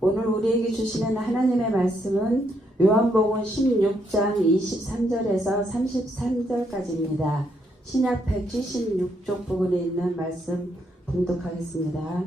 오늘 우리에게 주시는 하나님의 말씀은 요한복음 16장 23절에서 33절까지입니다. 신약 176쪽 부분에 있는 말씀 봉독하겠습니다.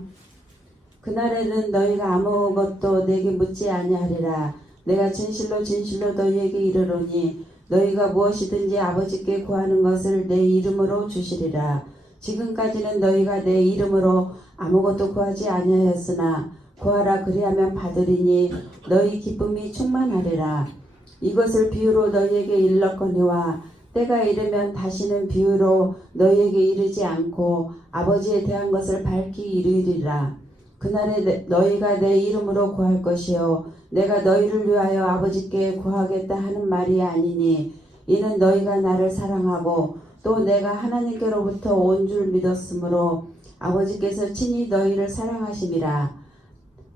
그날에는 너희가 아무것도 내게 묻지 아니하리라. 내가 진실로 진실로 너희에게 이르노니 너희가 무엇이든지 아버지께 구하는 것을 내 이름으로 주시리라. 지금까지는 너희가 내 이름으로 아무것도 구하지 아니하였으나 구하라 그리하면 받으리니 너희 기쁨이 충만하리라. 이것을 비유로 너희에게 일렀거니와 때가 이르면 다시는 비유로 너희에게 이르지 않고 아버지에 대한 것을 밝히 이르리라. 그날에 너희가 내 이름으로 구할 것이요 내가 너희를 위하여 아버지께 구하겠다 하는 말이 아니니 이는 너희가 나를 사랑하고 또 내가 하나님께로부터 온 줄 믿었으므로 아버지께서 친히 너희를 사랑하심이라.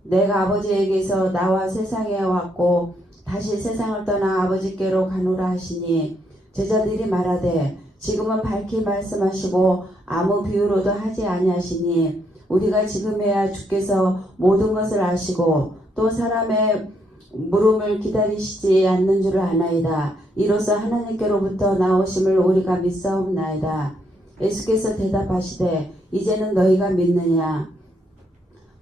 내가 아버지에게서 나와 세상에 왔고 다시 세상을 떠나 아버지께로 가노라 하시니 제자들이 말하되 지금은 밝히 말씀하시고 아무 비유로도 하지 아니하시니 우리가 지금에야 주께서 모든 것을 아시고 또 사람의 물음을 기다리시지 않는 줄을 아나이다. 이로써 하나님께로부터 나오심을 우리가 믿사옵나이다. 예수께서 대답하시되 이제는 너희가 믿느냐?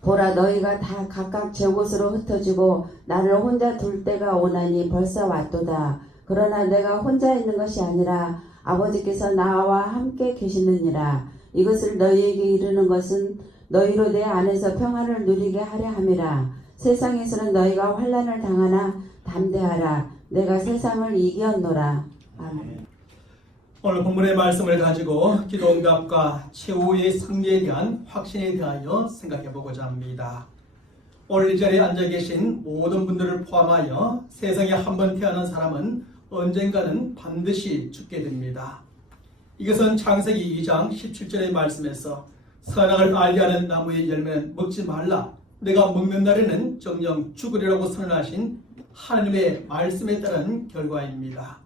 보라 너희가 다 각각 제 곳으로 흩어지고 나를 혼자 둘 때가 오나니 벌써 왔도다. 그러나 내가 혼자 있는 것이 아니라 아버지께서 나와 함께 계시느니라. 이것을 너희에게 이르는 것은 너희로 내 안에서 평안을 누리게 하려 함이라. 세상에서는 너희가 환난을 당하나 담대하라. 내가 세상을 이겼노라. 아멘. 오늘 본문의 말씀을 가지고 기도응답과 최후의 승리에 대한 확신에 대하여 생각해 보고자 합니다. 오늘 이 자리에 앉아 계신 모든 분들을 포함하여 세상에 한 번 태어난 사람은 언젠가는 반드시 죽게 됩니다. 이것은 창세기 2장 17절의 말씀에서 선악을 알게 하는 나무의 열매는 먹지 말라. 내가 먹는 날에는 정녕 죽으리라고 선언하신 하나님의 말씀에 따른 결과입니다.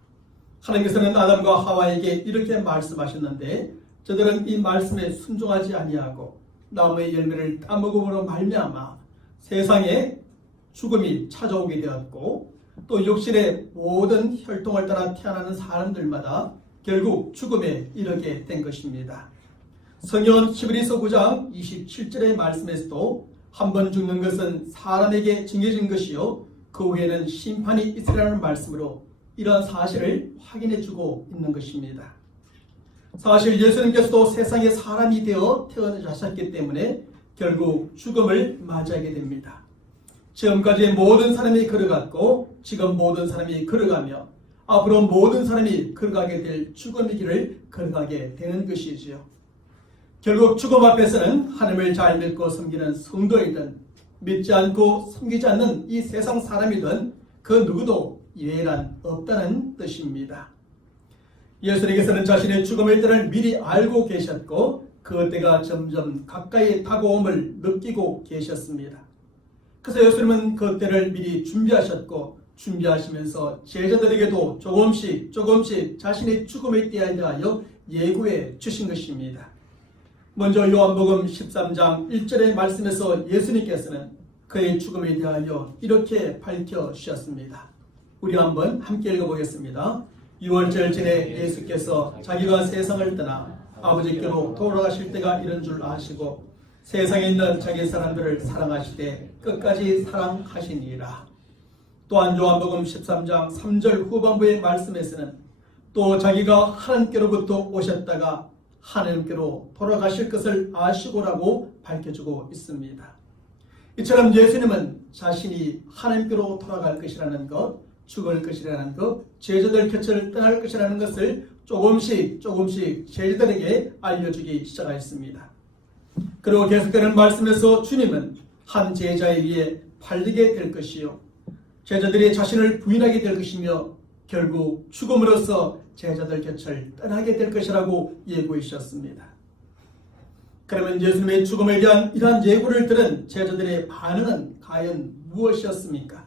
하나님께서는 아담과 하와에게 이렇게 말씀하셨는데 저들은 이 말씀에 순종하지 아니하고 나무의 열매를 따먹음으로 말미암아 세상에 죽음이 찾아오게 되었고 또 육신의 모든 혈통을 따라 태어나는 사람들마다 결국 죽음에 이르게 된 것입니다. 성경은 히브리서 9장 27절의 말씀에서도 한 번 죽는 것은 사람에게 정해진 것이요 그 후에는 심판이 있으라는 말씀으로 이러한 사실을 확인해주고 있는 것입니다. 사실 예수님께서도 세상에 사람이 되어 태어나셨기 때문에 결국 죽음을 맞이하게 됩니다. 지금까지 모든 사람이 걸어갔고 지금 모든 사람이 걸어가며 앞으로 모든 사람이 걸어가게 될 죽음의 길을 걸어가게 되는 것이지요. 결국 죽음 앞에서는 하나님을 잘 믿고 섬기는 성도이든 믿지 않고 섬기지 않는 이 세상 사람이든 그 누구도 예란 없다는 뜻입니다. 예수님께서는 자신의 죽음의 때를 미리 알고 계셨고 그 때가 점점 가까이 다가옴을 느끼고 계셨습니다. 그래서 예수님은 그 때를 미리 준비하셨고 준비하시면서 제자들에게도 조금씩 자신의 죽음의 때에 대하여 예고해 주신 것입니다. 먼저 요한복음 13장 1절의 말씀에서 예수님께서는 그의 죽음에 대하여 이렇게 밝혀주셨습니다. 우리 한번 함께 읽어보겠습니다. 6월절 전에 예수께서 자기가 세상을 떠나 아버지께로 돌아가실 때가 이른 줄 아시고 세상에 있는 자기 사람들을 사랑하시되 끝까지 사랑하시니라. 또한 요한복음 13장 3절 후반부의 말씀에서는 또 자기가 하나님께로부터 오셨다가 하나님께로 돌아가실 것을 아시고라고 밝혀주고 있습니다. 이처럼 예수님은 자신이 하나님께로 돌아갈 것이라는 것, 죽을 것이라는 것, 제자들 곁을 떠날 것이라는 것을 조금씩 제자들에게 알려주기 시작하였습니다. 그리고 계속되는 말씀에서 주님은 한 제자에 의해 팔리게 될 것이요 제자들이 자신을 부인하게 될 것이며 결국 죽음으로써 제자들 곁을 떠나게 될 것이라고 예고해 주셨습니다. 그러면 예수님의 죽음에 대한 이러한 예고를 들은 제자들의 반응은 과연 무엇이었습니까?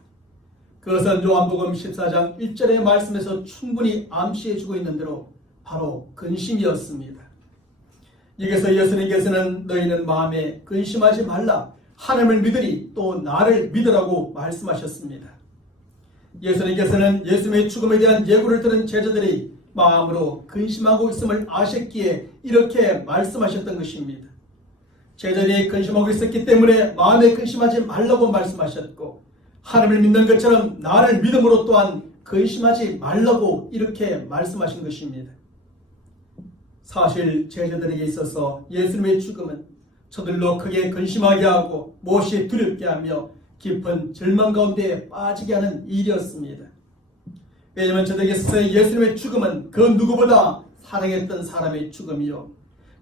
그것은 요한복음 14장 1절의 말씀에서 충분히 암시해주고 있는 대로 바로 근심이었습니다. 여기서 예수님께서는 너희는 마음에 근심하지 말라. 하나님을 믿으니 또 나를 믿으라고 말씀하셨습니다. 예수님께서는 예수님의 죽음에 대한 예고를 들은 제자들이 마음으로 근심하고 있음을 아셨기에 이렇게 말씀하셨던 것입니다. 제자들이 근심하고 있었기 때문에 마음에 근심하지 말라고 말씀하셨고, 하나님을 믿는 것처럼 나를 믿음으로 또한 근심하지 말라고 이렇게 말씀하신 것입니다. 사실 제자들에게 있어서 예수님의 죽음은 저들로 크게 근심하게 하고 무엇이 두렵게 하며 깊은 절망 가운데 빠지게 하는 일이었습니다. 왜냐하면 저들에게 있어서 예수님의 죽음은 그 누구보다 사랑했던 사람의 죽음이요,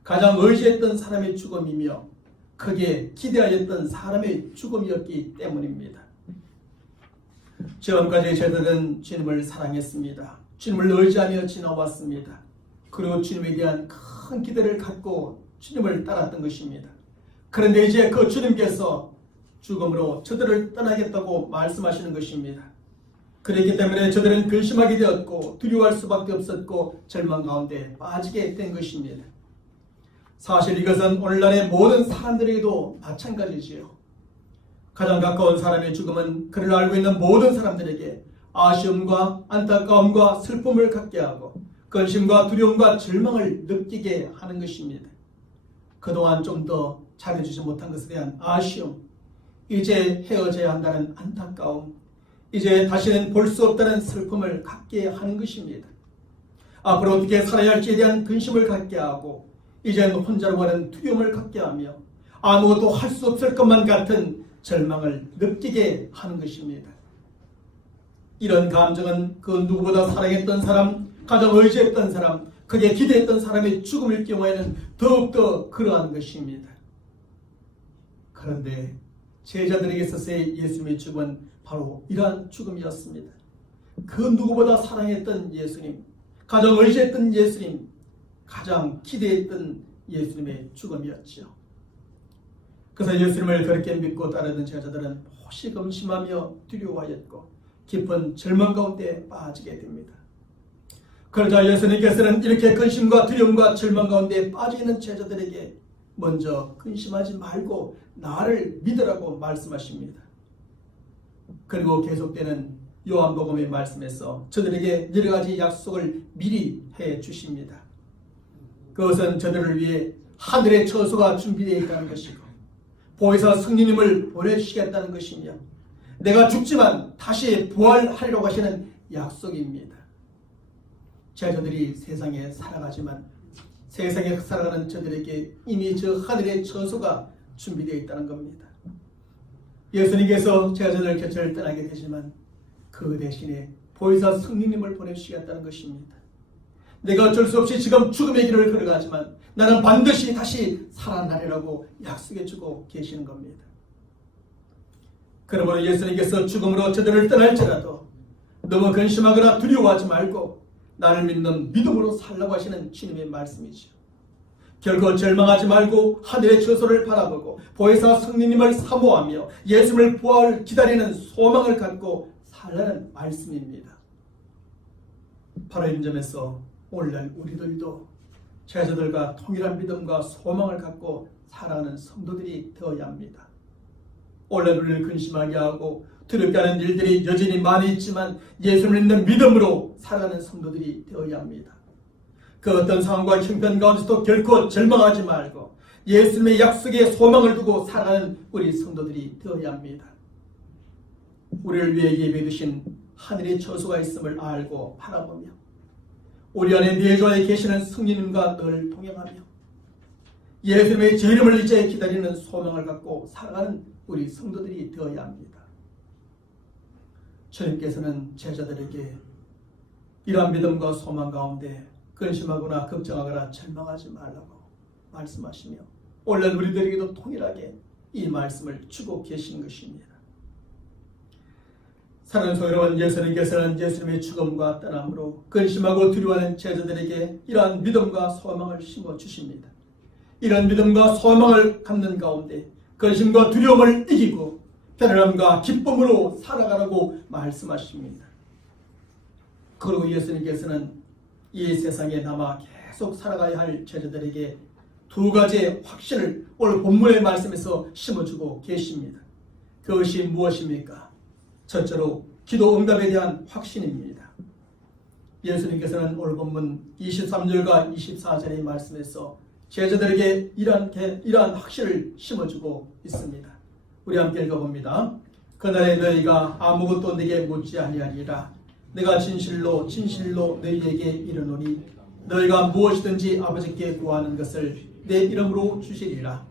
가장 의지했던 사람의 죽음이며 크게 기대하였던 사람의 죽음이었기 때문입니다. 지금까지 저들은 주님을 사랑했습니다. 주님을 의지하며 지나왔습니다. 그리고 주님에 대한 큰 기대를 갖고 주님을 따랐던 것입니다. 그런데 이제 그 주님께서 죽음으로 저들을 떠나겠다고 말씀하시는 것입니다. 그렇기 때문에 저들은 근심하게 되었고 두려워할 수밖에 없었고 절망 가운데 빠지게 된 것입니다. 사실 이것은 오늘날의 모든 사람들에게도 마찬가지지요. 가장 가까운 사람의 죽음은 그를 알고 있는 모든 사람들에게 아쉬움과 안타까움과 슬픔을 갖게 하고 근심과 두려움과 절망을 느끼게 하는 것입니다. 그동안 좀 더 잘해주지 못한 것에 대한 아쉬움, 이제 헤어져야 한다는 안타까움, 이제 다시는 볼 수 없다는 슬픔을 갖게 하는 것입니다. 앞으로 어떻게 살아야 할지에 대한 근심을 갖게 하고 이제는 혼자로 하는 두려움을 갖게 하며 아무것도 할 수 없을 것만 같은 절망을 느끼게 하는 것입니다. 이런 감정은 그 누구보다 사랑했던 사람, 가장 의지했던 사람, 크게 기대했던 사람의 죽음일 경우에는 더욱더 그러한 것입니다. 그런데 제자들에게 있어서의 예수님의 죽음은 바로 이러한 죽음이었습니다. 그 누구보다 사랑했던 예수님, 가장 의지했던 예수님, 가장 기대했던 예수님의 죽음이었지요. 그래서 예수님을 그렇게 믿고 따르던 제자들은 몹시 근심하며 두려워하였고 깊은 절망 가운데 빠지게 됩니다. 그러자 예수님께서는 이렇게 근심과 두려움과 절망 가운데 빠져있는 제자들에게 먼저 근심하지 말고 나를 믿으라고 말씀하십니다. 그리고 계속되는 요한복음의 말씀에서 저들에게 여러 가지 약속을 미리 해 주십니다. 그것은 저들을 위해 하늘의 처소가 준비되어 있다는 것이고 보혜사 성령님을 보내주시겠다는 것이며 내가 죽지만 다시 부활하리라고 하시는 약속입니다. 제자들이 세상에 살아가지만 세상에 살아가는 저들에게 이미 저 하늘의 처소가 준비되어 있다는 겁니다. 예수님께서 제자들 곁을 떠나게 되지만 그 대신에 보혜사 성령님을 보내주시겠다는 것입니다. 내가 어쩔 수 없이 지금 죽음의 길을 걸어가지만 나는 반드시 다시 살아나리라고 약속해주고 계시는 겁니다. 그러므로 예수님께서 죽음으로 저들을 떠날지라도 너무 근심하거나 두려워하지 말고 나를 믿는 믿음으로 살라고 하시는 주님의 말씀이죠. 결코 절망하지 말고 하늘의 처소를 바라보고 보혜사 성령님을 사모하며 예수님을 부활 기다리는 소망을 갖고 살라는 말씀입니다. 바로 이 점에서 오늘날 우리들도 제자들과 통일한 믿음과 소망을 갖고 살아가는 성도들이 되어야 합니다. 오늘날 우리를 근심하게 하고 두렵게 하는 일들이 여전히 많이 있지만 예수를 믿는 믿음으로 살아가는 성도들이 되어야 합니다. 그 어떤 상황과 형편 가운데서도 결코 절망하지 말고 예수님의 약속에 소망을 두고 살아가는 우리 성도들이 되어야 합니다. 우리를 위해 예배해 두신 하늘의 처소가 있음을 알고 바라보며 우리 안에 내주하에 계시는 성령님과 늘 동행하며 예수님의 제 이름을 이제 기다리는 소망을 갖고 살아가는 우리 성도들이 되어야 합니다. 주님께서는 제자들에게 이러한 믿음과 소망 가운데 근심하거나 걱정하거나 절망하지 말라고 말씀하시며 오늘 우리들에게도 통일하게 이 말씀을 주고 계신 것입니다. 사랑하는 성도 여러분, 예수님께서는 예수님의 죽음과 떠남으로 근심하고 두려워하는 제자들에게 이러한 믿음과 소망을 심어주십니다. 이런 믿음과 소망을 갖는 가운데 근심과 두려움을 이기고 편안함과 기쁨으로 살아가라고 말씀하십니다. 그리고 예수님께서는 이 세상에 남아 계속 살아가야 할 제자들에게 두 가지의 확신을 오늘 본문의 말씀에서 심어주고 계십니다. 그것이 무엇입니까? 첫째로 기도 응답에 대한 확신입니다. 예수님께서는 오늘 본문 23절과 24절의 말씀에서 제자들에게 이러한 확신을 심어주고 있습니다. 우리 함께 읽어봅니다. 그날에 너희가 아무것도 내게 묻지 아니하리라. 내가 진실로 진실로 너희에게 이르노니 너희가 무엇이든지 아버지께 구하는 것을 내 이름으로 주시리라.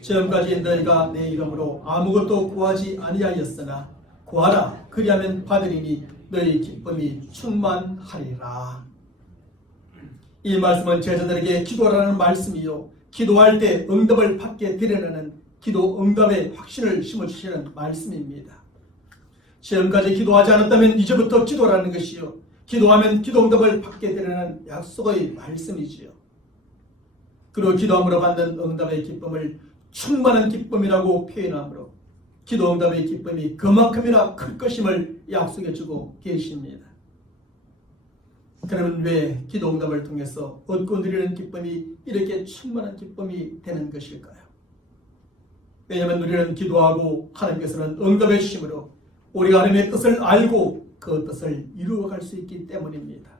지금까지 너희가 내 이름으로 아무것도 구하지 아니하였으나 구하라. 그리하면 받으리니 너희 기쁨이 충만하리라. 이 말씀은 제자들에게 기도하라는 말씀이요, 기도할 때 응답을 받게 되려는 기도 응답의 확신을 심어주시는 말씀입니다. 지금까지 기도하지 않았다면 이제부터 기도라는 것이요, 기도하면 기도 응답을 받게 되려는 약속의 말씀이지요. 그리고 기도함으로 받는 응답의 기쁨을 충만한 기쁨이라고 표현하므로 기도 응답의 기쁨이 그만큼이나 클 것임을 약속해주고 계십니다. 그러면 왜 기도 응답을 통해서 얻고 누리는 기쁨이 이렇게 충만한 기쁨이 되는 것일까요? 왜냐하면 우리는 기도하고 하나님께서는 응답해 주심으로 우리가 하나님의 뜻을 알고 그 뜻을 이루어갈 수 있기 때문입니다.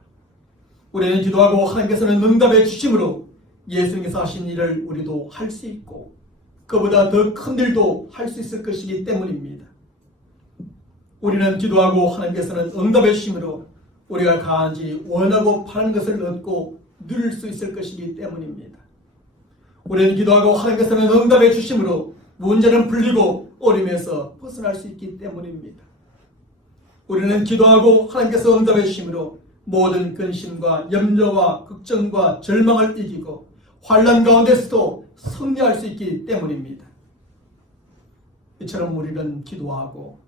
우리는 기도하고 하나님께서는 응답해 주심으로 예수님께서 하신 일을 우리도 할 수 있고 그보다 더 큰 일도 할 수 있을 것이기 때문입니다. 우리는 기도하고 하나님께서는 응답해 주심으로 우리가 간절히 원하고 바라는 것을 얻고 누릴 수 있을 것이기 때문입니다. 우리는 기도하고 하나님께서는 응답해 주심으로 문제는 풀리고 어려움에서 벗어날 수 있기 때문입니다. 우리는 기도하고 하나님께서 응답해 주심으로 모든 근심과 염려와 걱정과 절망을 이기고 환난 가운데서도 승리할 수 있기 때문입니다. 이처럼 우리는 기도하고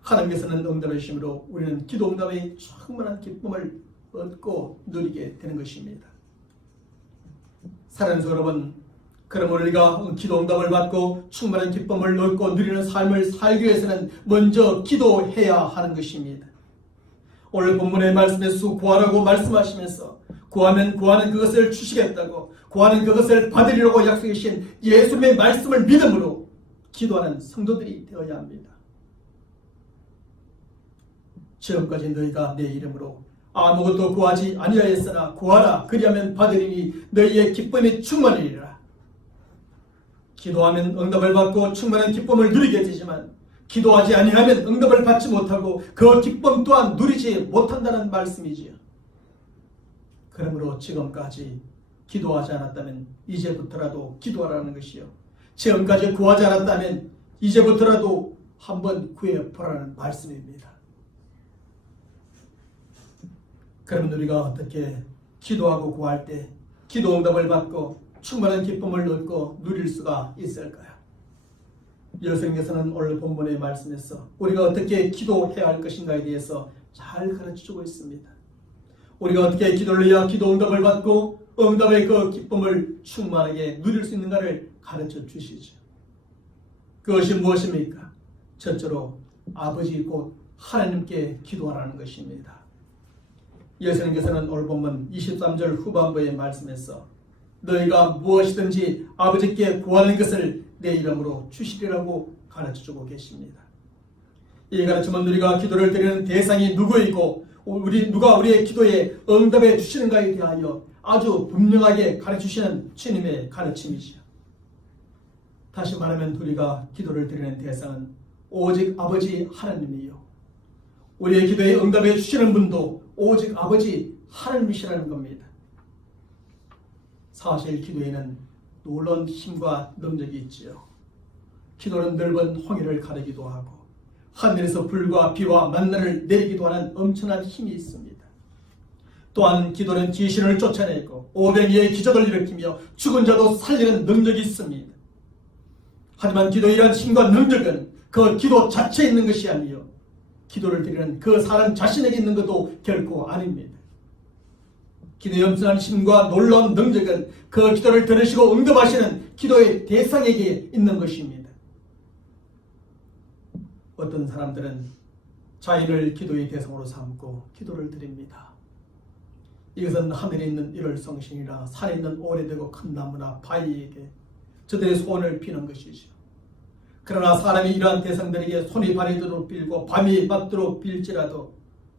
하나님께서는 응답해 주심으로 우리는 기도 응답의 충만한 기쁨을 얻고 누리게 되는 것입니다. 사랑하는 여러분, 그럼 우리가 기도 응답을 받고 충만한 기쁨을 얻고 누리는 삶을 살기 위해서는 먼저 기도해야 하는 것입니다. 오늘 본문의 말씀에서 구하라고 말씀하시면서 구하면 구하는 그것을 주시겠다고, 구하는 그것을 받으리라고 약속해 주신 예수님의 말씀을 믿음으로 기도하는 성도들이 되어야 합니다. 지금까지 너희가 내 이름으로 아무것도 구하지 아니하였으나 구하라. 그리하면 받으리니 너희의 기쁨이 충만이리라. 기도하면 응답을 받고 충만한 기쁨을 누리게 되지만 기도하지 아니하면 응답을 받지 못하고 그 기쁨 또한 누리지 못한다는 말씀이지요. 그러므로 지금까지 기도하지 않았다면 이제부터라도 기도하라는 것이요, 지금까지 구하지 않았다면 이제부터라도 한번 구해보라는 말씀입니다. 그럼 우리가 어떻게 기도하고 구할 때 기도 응답을 받고 충만한 기쁨을 얻고 누릴 수가 있을까요? 예수님께서는 오늘 본문의 말씀에서 우리가 어떻게 기도해야 할 것인가에 대해서 잘 가르쳐주고 있습니다. 우리가 어떻게 기도를 해야 기도 응답을 받고 응답의 그 기쁨을 충만하게 누릴 수 있는가를 가르쳐 주시죠. 그것이 무엇입니까? 첫째로 아버지 곧 하나님께 기도하라는 것입니다. 예수님께서는 오늘 본문 23절 후반부의 말씀에서 너희가 무엇이든지 아버지께 구하는 것을 내 이름으로 주시리라고 가르쳐주고 계십니다. 이 가르침은 우리가 기도를 드리는 대상이 누구이고 누가 우리의 기도에 응답해 주시는가에 대하여 아주 분명하게 가르쳐주시는 주님의 가르침이죠. 다시 말하면 우리가 기도를 드리는 대상은 오직 아버지 하나님이요, 우리의 기도에 응답해 주시는 분도 오직 아버지 하나님이시라는 겁니다. 사실 기도에는 놀라운 힘과 능력이 있지요. 기도는 넓은 홍해를 가르기도 하고 하늘에서 불과 비와 만나를 내리기도 하는 엄청난 힘이 있습니다. 또한 기도는 귀신을 쫓아내고 오병이의 기적을 일으키며 죽은 자도 살리는 능력이 있습니다. 하지만 기도의 이러한 힘과 능력은 그 기도 자체에 있는 것이 아니요, 기도를 드리는 그 사람 자신에게 있는 것도 결코 아닙니다. 기도의 엄청난 힘과 놀라운 능력은 그 기도를 들으시고 응답하시는 기도의 대상에게 있는 것입니다. 어떤 사람들은 자인을 기도의 대상으로 삼고 기도를 드립니다. 이것은 하늘에 있는 일월 성신이라 산에 있는 오래되고 큰 나무나 바위에게 저들의 소원을 비는 것이죠. 그러나 사람이 이러한 대상들에게 손이 바래도록 빌고 밤이 맞도록 빌지라도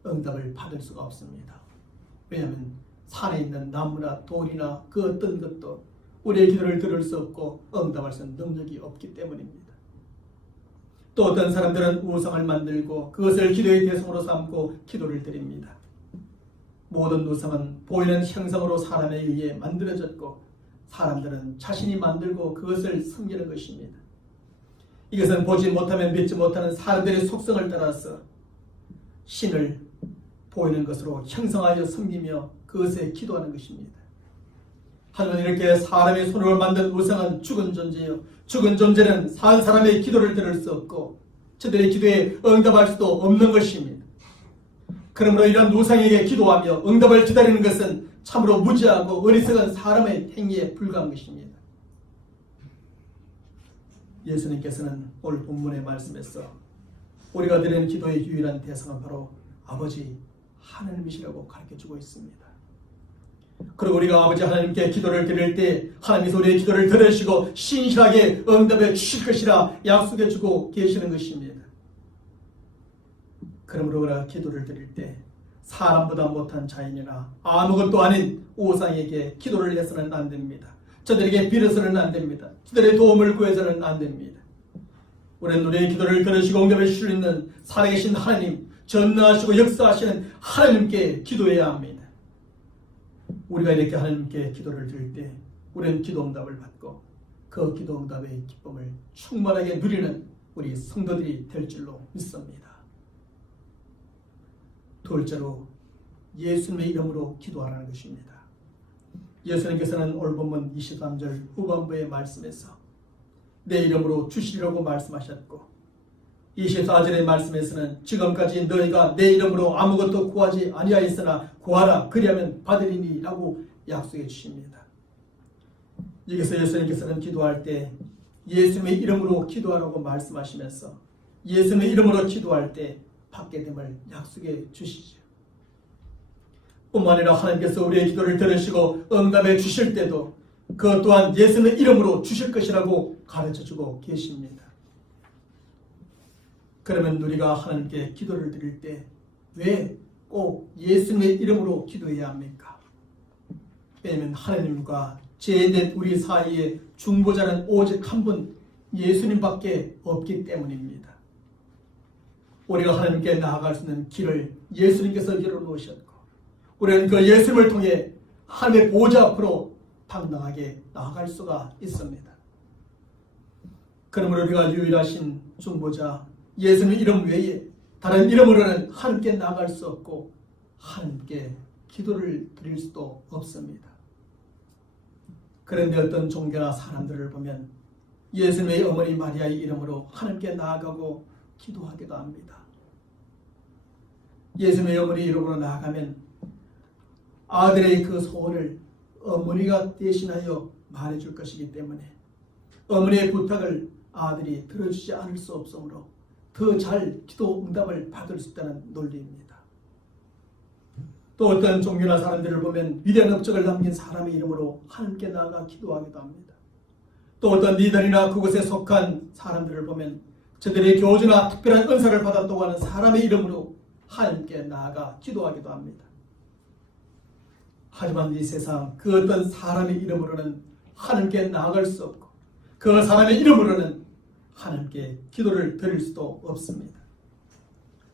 응답을 받을 수가 없습니다. 왜냐하면 산에 있는 나무나 돌이나 그 어떤 것도 우리의 기도를 들을 수 없고 응답할 수 있는 능력이 없기 때문입니다. 또 어떤 사람들은 우상을 만들고 그것을 기도의 대상으로 삼고 기도를 드립니다. 모든 우상은 보이는 형상으로 사람에 의해 만들어졌고 사람들은 자신이 만들고 그것을 섬기는 것입니다. 이것은 보지 못하면 믿지 못하는 사람들의 속성을 따라서 신을 보이는 것으로 형성하여 섬기며 그것에 기도하는 것입니다. 하지만 이렇게 사람의 손으로 만든 우상은 죽은 존재요. 죽은 존재는 산 사람의 기도를 들을 수 없고 저들의 기도에 응답할 수도 없는 것입니다. 그러므로 이런 우상에게 기도하며 응답을 기다리는 것은 참으로 무지하고 어리석은 사람의 행위에 불과한 것입니다. 예수님께서는 오늘 본문의 말씀에서 우리가 드리는 기도의 유일한 대상은 바로 아버지 하나님이시라고 가르쳐주고 있습니다. 그리고 우리가 아버지 하나님께 기도를 드릴 때 하나님께서 우리의 기도를 들으시고 신실하게 응답해 주실 것이라 약속해 주고 계시는 것입니다. 그러므로 우리가 기도를 드릴 때 사람보다 못한 자인이나 아무것도 아닌 우상에게 기도를 해서는 안 됩니다. 저들에게 빌어서는 안 됩니다. 저들의 도움을 구해서는 안 됩니다. 우리는 우리의 기도를 들으시고 응답해 주실 수 있는 살아계신 하나님, 전능하시고 역사하시는 하나님께 기도해야 합니다. 우리가 이렇게 하나님께 기도를 드릴 때 우리는 기도 응답을 받고 그 기도 응답의 기쁨을 충만하게 누리는 우리 성도들이 될 줄로 믿습니다. 둘째로 예수님의 이름으로 기도하라는 것입니다. 예수님께서는 오늘 본문 23절 후반부의 말씀에서 내 이름으로 주시리라고 말씀하셨고 24절의 말씀에서는 지금까지 너희가 내 이름으로 아무것도 구하지 아니하였으나 구하라 그리하면 받으리니 라고 약속해 주십니다. 여기서 예수님께서는 기도할 때 예수님의 이름으로 기도하라고 말씀하시면서 예수님의 이름으로 기도할 때 받게 됨을 약속해 주시죠. 뿐만 아니라 하나님께서 우리의 기도를 들으시고 응답해 주실 때도 그것 또한 예수님의 이름으로 주실 것이라고 가르쳐주고 계십니다. 그러면 우리가 하나님께 기도를 드릴 때 왜 꼭 예수님의 이름으로 기도해야 합니까? 왜냐하면 하나님과 죄인된 우리 사이에 중보자는 오직 한 분 예수님밖에 없기 때문입니다. 우리가 하나님께 나아갈 수 있는 길을 예수님께서 열어놓으셨고 우리는 그 예수님을 통해 하나님의 보좌 앞으로 당당하게 나아갈 수가 있습니다. 그러므로 우리가 유일하신 중보자 예수님의 이름 외에 다른 이름으로는 하나님께 나아갈 수 없고 하나님께 기도를 드릴 수도 없습니다. 그런데 어떤 종교나 사람들을 보면 예수님의 어머니 마리아의 이름으로 하나님께 나아가고 기도하기도 합니다. 예수님의 어머니 이름으로 나아가면 아들의 그 소원을 어머니가 대신하여 말해줄 것이기 때문에 어머니의 부탁을 아들이 들어주지 않을 수 없으므로 더 잘 기도 응답을 받을 수 있다는 논리입니다. 또 어떤 종교나 사람들을 보면 위대한 업적을 남긴 사람의 이름으로 하나님께 나아가 기도하기도 합니다. 또 어떤 리더나 그곳에 속한 사람들을 보면 저들의 교주나 특별한 은사를 받았다고 하는 사람의 이름으로 하나님께 나아가 기도하기도 합니다. 하지만 이 세상 그 어떤 사람의 이름으로는 하나님께 나아갈 수 없고 그 사람의 이름으로는 하나님께 기도를 드릴 수도 없습니다.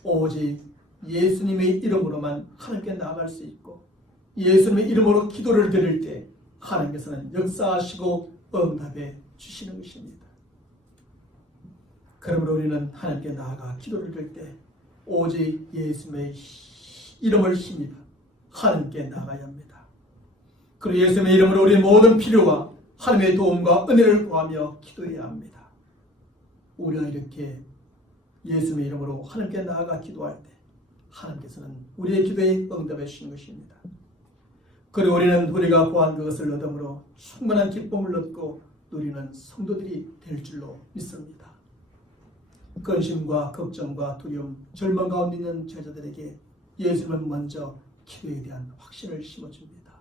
오직 예수님의 이름으로만 하나님께 나아갈 수 있고 예수님의 이름으로 기도를 드릴 때 하나님께서는 역사하시고 응답해 주시는 것입니다. 그러므로 우리는 하나님께 나아가 기도를 드릴 때 오직 예수님의 이름을 힘입어 하나님께 나아가야 합니다. 그리고 예수님의 이름으로 우리의 모든 필요와 하나님의 도움과 은혜를 구하며 기도해야 합니다. 우리가 이렇게 예수님의 이름으로 하나님께 나아가 기도할 때 하나님께서는 우리의 기도에 응답해 주시는 것입니다. 그리고 우리는 우리가 구한 그것을 얻음으로 충만한 기쁨을 얻고 누리는 성도들이 될 줄로 믿습니다. 근심과 걱정과 두려움, 절망 가운데 있는 제자들에게 예수님은 먼저 기도에 대한 확신을 심어줍니다.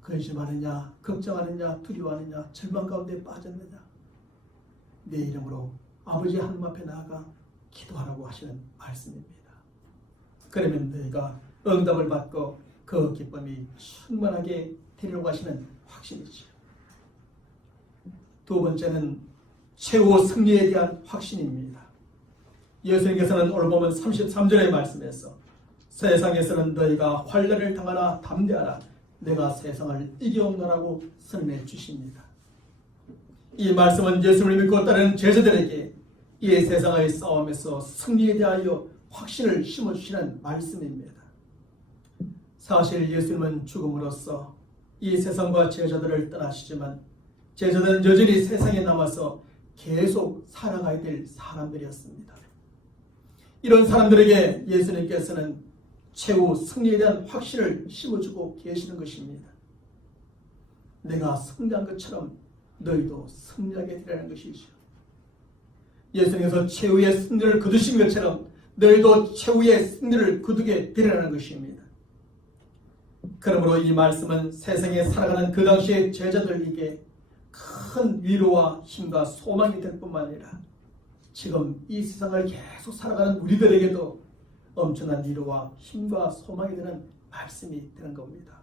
근심하느냐, 걱정하느냐, 두려워하느냐, 절망 가운데 빠졌느냐, 내 이름으로 아버지 하나님 앞에 나아가 기도하라고 하시는 말씀입니다. 그러면 너희가 응답을 받고 그 기쁨이 충만하게 되려고 하시는 확신이죠. 두 번째는 최후 승리에 대한 확신입니다. 예수님께서는 오늘 보면 33절의 말씀에서 세상에서는 너희가 환난을 당하나 담대하라, 내가 세상을 이겨온다라고 선언해 주십니다. 이 말씀은 예수님을 믿고 따르는 제자들에게 이 세상의 싸움에서 승리에 대하여 확신을 심어주시는 말씀입니다. 사실 예수님은 죽음으로써 이 세상과 제자들을 떠나시지만 제자들은 여전히 세상에 남아서 계속 살아가야 될 사람들이었습니다. 이런 사람들에게 예수님께서는 최후 승리에 대한 확신을 심어주고 계시는 것입니다. 내가 승리한 것처럼 너희도 승리하게 되라는 것이죠. 예수님께서 최후의 승리를 거두신 것처럼 너희도 최후의 승리를 거두게 되라는 것입니다. 그러므로 이 말씀은 세상에 살아가는 그 당시의 제자들에게 큰 위로와 힘과 소망이 될 뿐만 아니라 지금 이 세상을 계속 살아가는 우리들에게도 엄청난 위로와 힘과 소망이 되는 말씀이 되는 겁니다.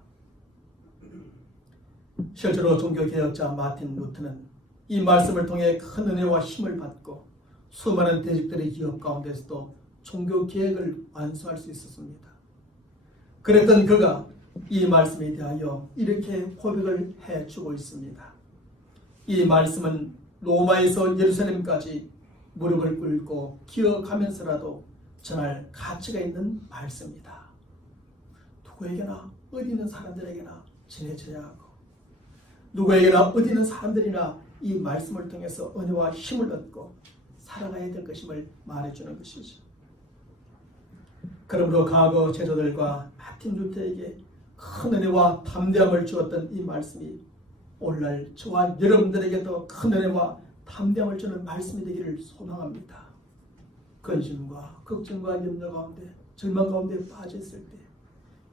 실제로 종교개혁자 마틴 루터는 이 말씀을 통해 큰 은혜와 힘을 받고 수많은 대직들의 기업 가운데서도 종교개혁을 완수할 수 있었습니다. 그랬던 그가 이 말씀에 대하여 이렇게 고백을 해주고 있습니다. 이 말씀은 로마에서 예루살렘까지 무릎을 꿇고 기어가면서라도 전할 가치가 있는 말씀이다. 누구에게나 어디 있는 사람들에게나 전해져야 하고 누구에게나 어디 있는 사람들이나 이 말씀을 통해서 은혜와 힘을 얻고 살아가야 될 것임을 말해주는 것이죠. 그러므로 과거 제자들과 마틴 루터에게 큰 은혜와 담대함을 주었던 이 말씀이 오늘날 저와 여러분들에게도 큰 은혜와 담대함을 주는 말씀이 되기를 소망합니다. 근심과 걱정과 염려 가운데 절망 가운데 빠졌을 때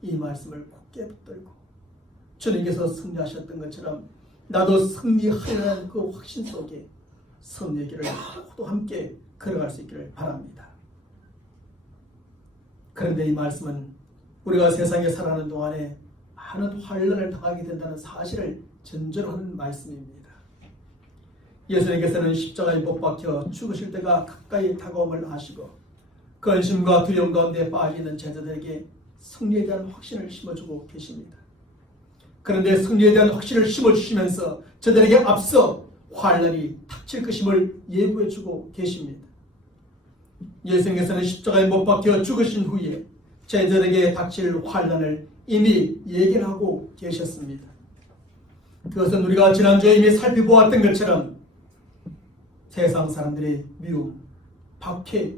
이 말씀을 굳게 붙들고 주님께서 승리하셨던 것처럼 나도 승리하려는 그 확신 속에 승리의 길을 모두 함께 걸어갈 수 있기를 바랍니다. 그런데 이 말씀은 우리가 세상에 살아가는 동안에 많은 환난을 당하게 된다는 사실을 전제로 하는 말씀입니다. 예수님께서는 십자가에 못 박혀 죽으실 때가 가까이 다가옴을 아시고 근심과 두려움 가운데 빠지는 제자들에게 승리에 대한 확신을 심어주고 계십니다. 그런데 승리에 대한 확신을 심어주시면서 저들에게 앞서 환난이 닥칠 것임을 예고해주고 계십니다. 예수님께서는 십자가에 못 박혀 죽으신 후에 제자들에게 닥칠 환난을 이미 얘기를 하고 계셨습니다. 그것은 우리가 지난주에 이미 살펴보았던 것처럼 세상 사람들의 미움, 박해,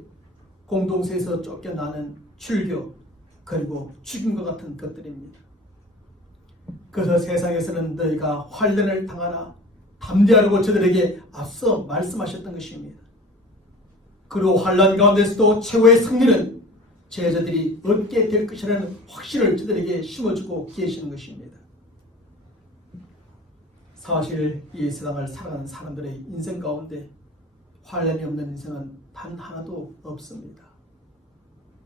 공동체에서 쫓겨나는 출교, 그리고 죽임과 같은 것들입니다. 그래서 세상에서는 너희가 환난을 당하나 담대하라고 저들에게 앞서 말씀하셨던 것입니다. 그리고 환난 가운데서도 최후의 승리는 제자들이 얻게 될 것이라는 확신을 저들에게 심어주고 계시는 것입니다. 사실 이 세상을 살아가는 사람들의 인생 가운데 환난이 없는 인생은 단 하나도 없습니다.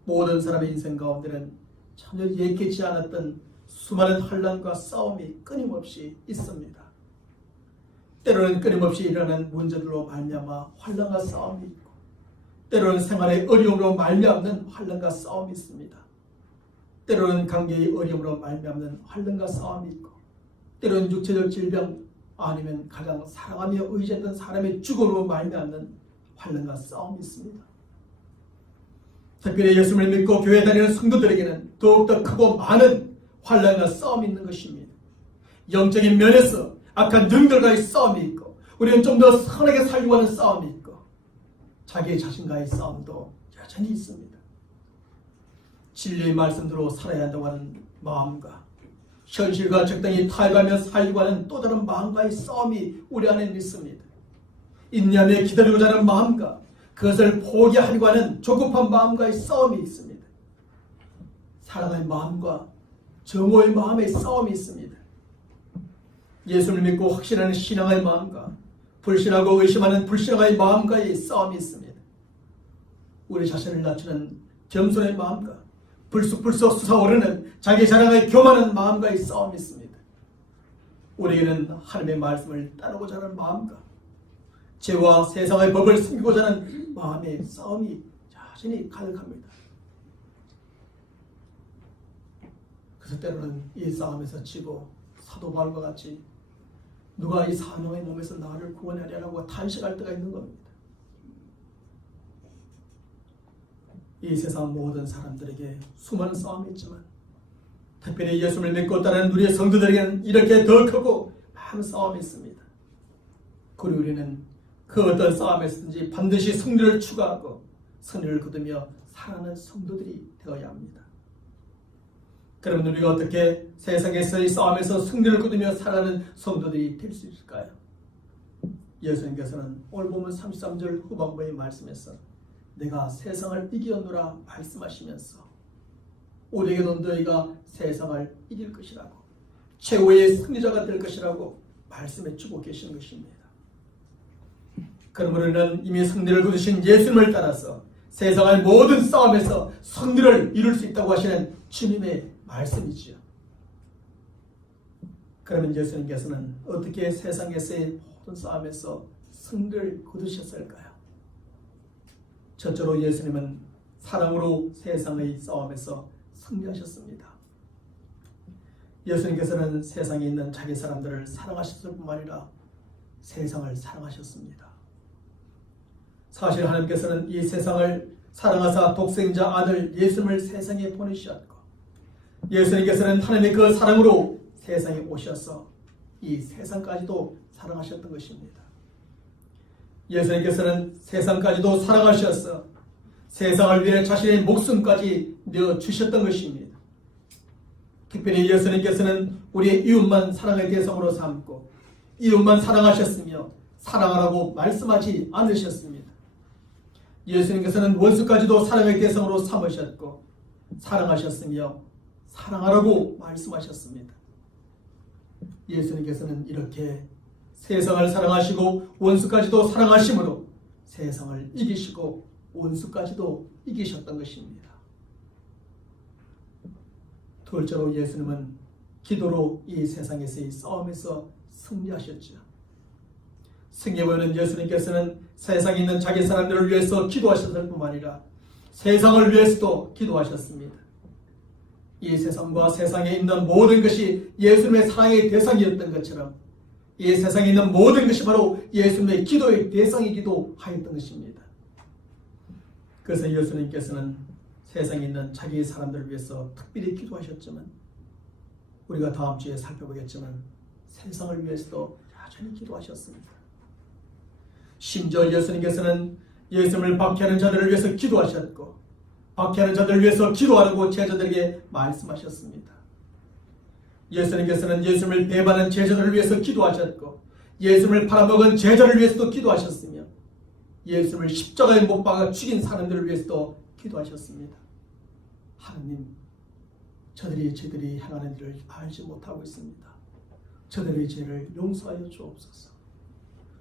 모든 사람의 인생 가운데는 전혀 예기치 않았던 수많은 환난과 싸움이 끊임없이 있습니다. 때로는 끊임없이 일어나는 문제들로 말미암아 환난과 싸움이 있고 때로는 생활의 어려움으로 말미암는 환난과 싸움이 있습니다. 때로는 관계의 어려움으로 말미암는 환난과 싸움이 있고 때로는 육체적 질병 아니면 가장 사랑하며 의지했던 사람의 죽음으로 말미암는 환난과 싸움이 있습니다. 특별히 예수님을 믿고 교회 다니는 성도들에게는 더욱더 크고 많은 환난과 싸움이 있는 것입니다. 영적인 면에서 악한 영들과의 싸움이 있고 우리는 좀 더 선하게 살려고 하는 싸움이 있고 자기 자신과의 싸움도 여전히 있습니다. 진리의 말씀대로 살아야 한다고 하는 마음과 현실과 적당히 타협하며 살려고 하는 또 다른 마음과의 싸움이 우리 안에 있습니다. 인내하며 기다리고자 하는 마음과 그것을 포기하려고 하는 조급한 마음과의 싸움이 있습니다. 사랑의 마음과 정오의 마음의 싸움이 있습니다. 예수를 믿고 확신하는 신앙의 마음과 불신하고 의심하는 불신앙의 마음과의 싸움이 있습니다. 우리 자신을 낮추는 겸손의 마음과 불쑥불쑥 솟아오르는 자기 자랑의 교만한 마음과의 싸움이 있습니다. 우리에게는 하나님의 말씀을 따르고자 하는 마음과 죄와 세상의 법을 숨기고자 하는 마음의 싸움이 자신이 가득합니다. 그래서 때로는 이 싸움에서 지고 사도 바울과 같이 누가 이 사명의 몸에서 나를 구원하려고 탄식할 때가 있는 겁니다. 이 세상 모든 사람들에게 수많은 싸움이 있지만 특별히 예수를 믿고 따르는 우리의 성도들에게는 이렇게 더 크고 많은 싸움이 있습니다. 그리고 우리는 그 어떤 싸움에서든지 반드시 승리를 추구하고 승리를 거두며 살아가는 성도들이 되어야 합니다. 그러면 우리가 어떻게 세상에서의 싸움에서 승리를 거두며 살아가는 성도들이 될 수 있을까요? 예수님께서는 오늘 보면 33절 후반부의 말씀에서 내가 세상을 이기었노라 말씀하시면서 우리에게 너희가 세상을 이길 것이라고 최후의 승리자가 될 것이라고 말씀해 주고 계신 것입니다. 그러므로 우리는 이미 승리를 거두신 예수님을 따라서 세상의 모든 싸움에서 승리를 이룰 수 있다고 하시는 주님의 말씀이지요. 그러면 예수님께서는 어떻게 세상에서의 모든 싸움에서 승리를 거두셨을까요? 첫째로 예수님은 사랑으로 세상의 싸움에서 승리하셨습니다. 예수님께서는 세상에 있는 자기 사람들을 사랑하셨을 뿐만 아니라 세상을 사랑하셨습니다. 사실 하나님께서는 이 세상을 사랑하사 독생자 아들 예수님을 세상에 보내주셨고 예수님께서는 하나님의 그 사랑으로 세상에 오셔서 이 세상까지도 사랑하셨던 것입니다. 예수님께서는 세상까지도 사랑하셔서 세상을 위해 자신의 목숨까지 내어주셨던 것입니다. 특별히 예수님께서는 우리의 이웃만 사랑의 대상으로 삼고 이웃만 사랑하셨으며 사랑하라고 말씀하지 않으셨습니다. 예수님께서는 원수까지도 사랑의 대상으로 삼으셨고 사랑하셨으며 사랑하라고 말씀하셨습니다. 예수님께서는 이렇게 세상을 사랑하시고 원수까지도 사랑하심으로 세상을 이기시고 원수까지도 이기셨던 것입니다. 둘째로 예수님은 기도로 이 세상에서의 싸움에서 승리하셨죠. 승리해 보이는 예수님께서는 세상에 있는 자기 사람들을 위해서 기도하셨을 뿐만 아니라 세상을 위해서도 기도하셨습니다. 이 세상과 세상에 있는 모든 것이 예수님의 사랑의 대상이었던 것처럼 이 세상에 있는 모든 것이 바로 예수님의 기도의 대상이기도 하였던 것입니다. 그래서 예수님께서는 세상에 있는 자기 사람들을 위해서 특별히 기도하셨지만 우리가 다음 주에 살펴보겠지만 세상을 위해서도 여전히 기도하셨습니다. 심지어 예수님께서는 예수님을 박해하는 자들을 위해서 기도하셨고 박해하는 자들을 위해서 기도하라고 제자들에게 말씀하셨습니다. 예수님께서는 예수님을 배반하는 제자들을 위해서 기도하셨고 예수님을 팔아먹은 제자를 위해서도 기도하셨으며 예수님을 십자가에 못 박아 죽인 사람들을 위해서도 기도하셨습니다. 하나님, 저들이 행하는 일을 알지 못하고 있습니다. 저들의 죄를 용서하여 주옵소서.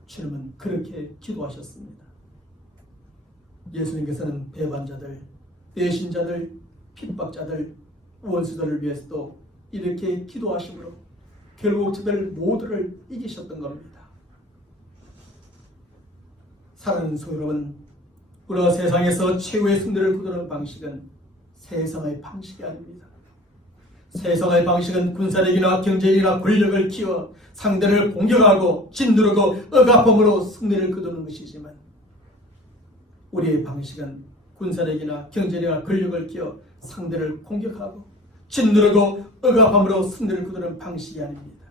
주님은 그렇게 기도하셨습니다. 예수님께서는 배반자들, 배신자들, 핍박자들, 원수들을 위해서도 이렇게 기도하심으로 결국 저들 모두를 이기셨던 겁니다. 사랑하는 성도 여러분, 우리가 세상에서 최후의 승리를 거두는 방식은 세상의 방식이 아닙니다. 세상의 방식은 군사력이나 경제력이나 권력을 키워 상대를 공격하고 짓누르고 억압함으로 승리를 거두는 것이지만 우리의 방식은 군사력이나 경제력이나 권력을 키워 상대를 공격하고 짓누르고 억압함으로 승리를 거두는 방식이 아닙니다.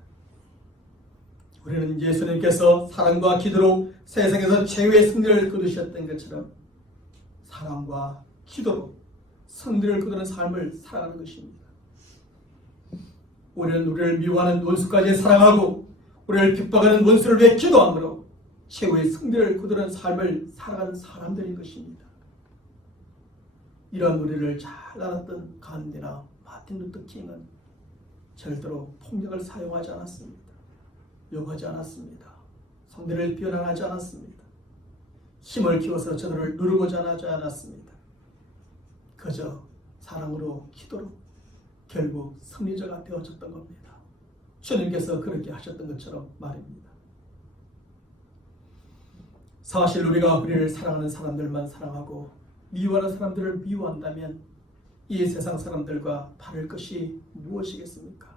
우리는 예수님께서 사랑과 기도로 세상에서 최후의 승리를 거두셨던 것처럼 사랑과 기도로 승리를 거두는 삶을 살아가는 것입니다. 우리는 우리를 미워하는 원수까지 사랑하고 우리를 핍박하는 원수를 위해 기도함으로 최후의 승리를 거두는 삶을 살아가는 사람들인 것입니다. 이러한 우리를 잘 알았던 간디나 마틴 루터 킹은 절대로 폭력을 사용하지 않았습니다. 욕하지 않았습니다. 상대를 비난하지 않았습니다. 힘을 키워서 저들을 누르고자 하지 않았습니다. 그저 사랑으로 기도로 결국 승리자가 되어졌던 겁니다. 주님께서 그렇게 하셨던 것처럼 말입니다. 사실 우리가 우리를 사랑하는 사람들만 사랑하고 미워하는 사람들을 미워한다면 이 세상 사람들과 다를 것이 무엇이겠습니까?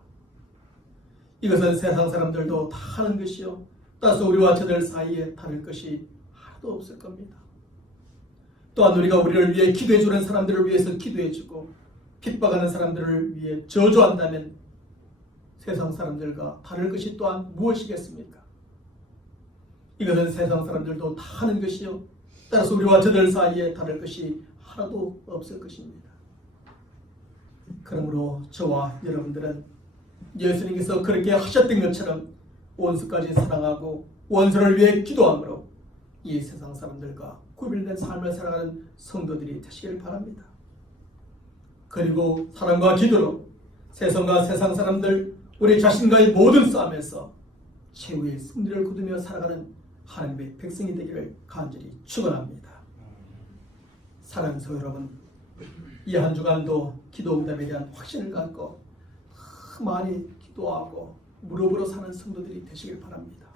이것은 세상 사람들도 다 하는 것이요, 따라서 우리와 저들 사이에 다를 것이 하나도 없을 겁니다. 또한 우리가 우리를 위해 기도해주는 사람들을 위해서 기도해주고 핍박하는 사람들을 위해 저주한다면 세상 사람들과 다를 것이 또한 무엇이겠습니까? 이것은 세상 사람들도 다 하는 것이요, 따라서 우리와 저들 사이에 다를 것이 하나도 없을 것입니다. 그러므로 저와 여러분들은 예수님께서 그렇게 하셨던 것처럼 원수까지 사랑하고 원수를 위해 기도함으로 이 세상 사람들과 구별된 삶을 살아가는 성도들이 되시길 바랍니다. 그리고 사랑과 기도로 세상과 세상 사람들, 우리 자신과의 모든 싸움에서 최후의 승리를 거두며 살아가는 하나님의 백성이 되기를 간절히 축원합니다. 사랑하는 성도 여러분, 이 한 주간도 기도 응답에 대한 확신을 갖고 많이 기도하고 무릎으로 사는 성도들이 되시길 바랍니다.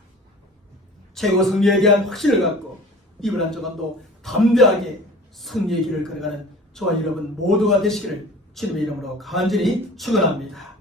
최고 승리에 대한 확신을 갖고 이번 한 주간도 담대하게 승리의 길을 걸어가는 저와 여러분 모두가 되시기를 주님의 이름으로 간절히 축원합니다.